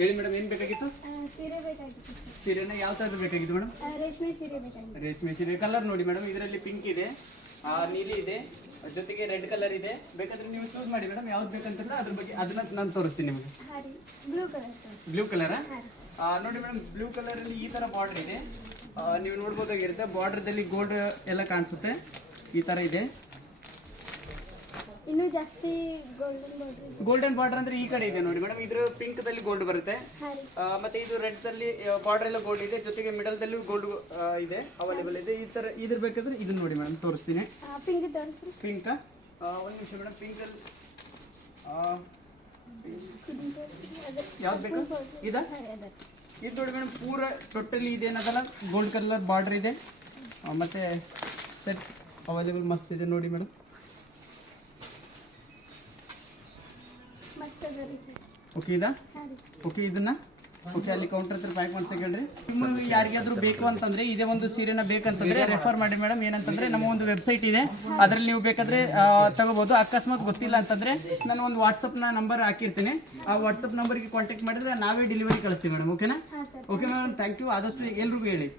ಹೇಳಿ ಮೇಡಮ್ ಏನು ಬೇಕಾಗಿತ್ತು? ಸೀರೆ ಬೇಕಾಗಿತ್ತು ಸರ್. ಸೀರೆನ ಯಾವ ಥರದ್ದು ಬೇಕಾಗಿತ್ತು ಮೇಡಮ್? ರೇಷ್ಮೆ ಸೀರೆ ಬೇಕಾಗಿತ್ತು. ರೇಷ್ಮೆ ಸೀರೆ ಕಲರ್ ನೋಡಿ ಮೇಡಮ್, ಇದರಲ್ಲಿ ಪಿಂಕ್ ಇದೆ, ನೀಲಿ ಇದೆ, ಜೊತೆಗೆ ರೆಡ್ ಕಲರ್ ಇದೆ. ಬೇಕಾದ್ರೆ ನೀವು ಚೂಸ್ ಮಾಡಿ ಮೇಡಮ್, ಯಾವ್ದು ಬೇಕಂತಂದ್ರೆ ಅದ್ರ ಬಗ್ಗೆ ಅದನ್ನ ನಾನು ತೋರಿಸ್ತೀನಿ ನಿಮಗೆ. ಹಾಂ ರೀ, ಬ್ಲೂ ಕಲರ್ ಸರ್. ಬ್ಲೂ ಕಲರಾ? ಹಾಂ ನೋಡಿ ಮೇಡಮ್, ಬ್ಲೂ ಕಲರಲ್ಲಿ ಈ ಥರ ಬಾರ್ಡರ್ ಇದೆ, ನೀವು ನೋಡ್ಬೋದಾಗಿರುತ್ತೆ. ಬಾರ್ಡ್ರದಲ್ಲಿ ಗೋಲ್ಡ್ ಎಲ್ಲ ಕಾಣಿಸುತ್ತೆ, ಈ ಥರ ಇದೆ. ಇನ್ನೂ ಜಾಸ್ತಿ ಗೋಲ್ಡನ್ ಬಾರ್ಡರ್. ಗೋಲ್ಡನ್ ಬಾರ್ಡರ್ ಅಂದ್ರೆ ಈ ಕಡೆ ಇದೆ ನೋಡಿ ಮೇಡಮ್, ಇದ್ರ ಪಿಂಕ್ ದಲ್ಲಿ ಗೋಲ್ಡ್ ಬರುತ್ತೆ. ಹಾಂ ರೀ. ಮತ್ತೆ ಇದು ರೆಡ್ ದಲ್ಲಿ ಬಾರ್ಡರ್ ಎಲ್ಲ ಗೋಲ್ಡ್ ಇದೆ, ಜೊತೆಗೆ ಮಿಡಲ್ ದಲ್ಲೂ ಗೋಲ್ಡ್ ಇದೆ, ಅವೈಲೇಬಲ್ ಇದೆ. ಈ ತರ ಇದ್ರ ಬೇಕಾದ್ರೆ ಇದನ್ನ ನೋಡಿ ಮೇಡಮ್, ತೋರಿಸ್ತೀನಿ. ಪಿಂಕ್ ತೋರಿಸ್ರಿ. ಪಿಂಕ್ ಒಂದು ನಿಮಿಷ ಮೇಡಮ್, ಪಿಂಕ್ ಅಲ್ಲಿ ಯಾವ್ದು ಬೇಕು? ಇದಾ? ಇದು ನೋಡಿ ಮೇಡಮ್, ಪೂರ ಟೋಟಲಿ ಇದೆ ಏನದಲ್ಲ, ಗೋಲ್ಡ್ ಕಲರ್ ಬಾರ್ಡರ್ ಇದೆ, ಮತ್ತೆ ಸೆಟ್ ಅವೈಲೇಬಲ್ ಮಸ್ತ್ ಇದೆ ನೋಡಿ ಮೇಡಮ್. ಓಕೆ ಇದಾ? ಓಕೆ ಇದನ್ನ ಓಕೆ ಅಲ್ಲಿ ಕೌಂಟರ್ ಹತ್ರ ಪ್ಯಾಕ್ ಮಾಡಿ ಸೆಕೆಂಡ್ರಿ. ನಿಮಗೆ ಯಾರಿಗಾದ್ರೂ ಬೇಕು ಅಂತಂದ್ರೆ ಇದೇ ಒಂದು ಸೀರೆನ ಬೇಕಂತಂದ್ರೆ ರೆಫರ್ ಮಾಡಿ ಮೇಡಮ್. ಏನಂತಂದ್ರೆ ನಮ್ಮ ಒಂದು ವೆಬ್ಸೈಟ್ ಇದೆ, ಅದರಲ್ಲಿ ನೀವು ಬೇಕಾದ್ರೆ ತಗೋಬಹುದು. ಅಕಸ್ಮಾತ್ ಗೊತ್ತಿಲ್ಲ ಅಂತಂದ್ರೆ ನಾನು ಒಂದು ವಾಟ್ಸಪ್ನ ನಂಬರ್ ಹಾಕಿರ್ತೀನಿ, ಆ ವಾಟ್ಸಪ್ ನಂಬರ್ಗೆ ಕಾಂಟ್ಯಾಕ್ಟ್ ಮಾಡಿದ್ರೆ ನಾವೇ ಡೆಲಿವರಿ ಕಳಿಸ್ತೀವಿ ಮೇಡಮ್. ಓಕೆನಾ? Okay madam, thank you. ಆದಷ್ಟು ಎಲ್ರಿಗೂ ಹೇಳಿ.